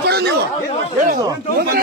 ಕೊಡೋದು ನೀವು? ಸುಮ್ಮನೆ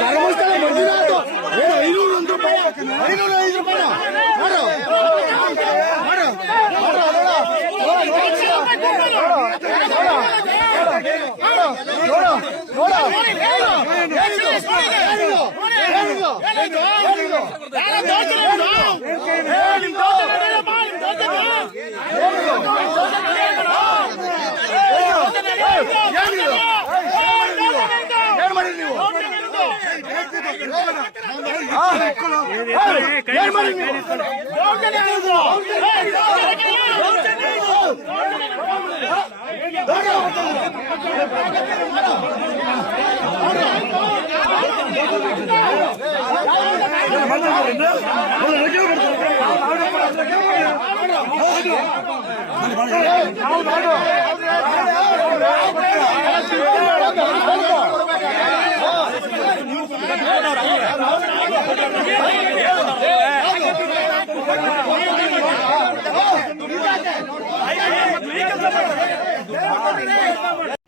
ಧರ್ಮಸ್ಥಳ ಮಂಜುನಾಥ ಏನು ಐನೂರು ಒಂದು ರೂಪಾಯಿ ಐನೂರ ಐದು ರೂಪಾಯಿ ಮಾಡು ಮಾಡು ಮಾಡು மாடு மாடு மாடு மாடு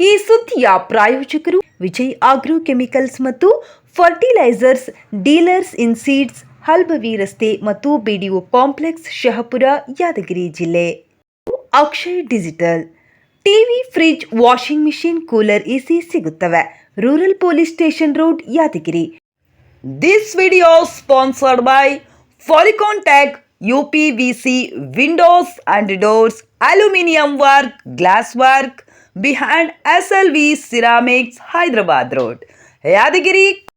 ಈ ಸುದ್ದಿಯ ಪ್ರಾಯೋಜಕರು ವಿಜಯ್ ಆಗ್ರೋ ಕೆಮಿಕಲ್ಸ್ ಮತ್ತು ಫರ್ಟಿಲೈಸರ್ಸ್ ಡೀಲರ್ಸ್ ಇನ್ ಸೀಡ್ಸ್ ಹಲ್ಬವಿ ರಸ್ತೆ ಮತ್ತು ಬಿಡಿಒ ಕಾಂಪ್ಲೆಕ್ಸ್ ಶಹಪುರ ಯಾದಗಿರಿ ಜಿಲ್ಲೆ Akshay digital TV fridge washing machine cooler AC ಸಿಗುತ್ತವೆ rural police station road Yadgir this video sponsored by ಫಾಲಿಕಾನ್ tag UPVC windows and doors, aluminium work, glass work, behind SLV Ceramics, Hyderabad Road. Yadigiri.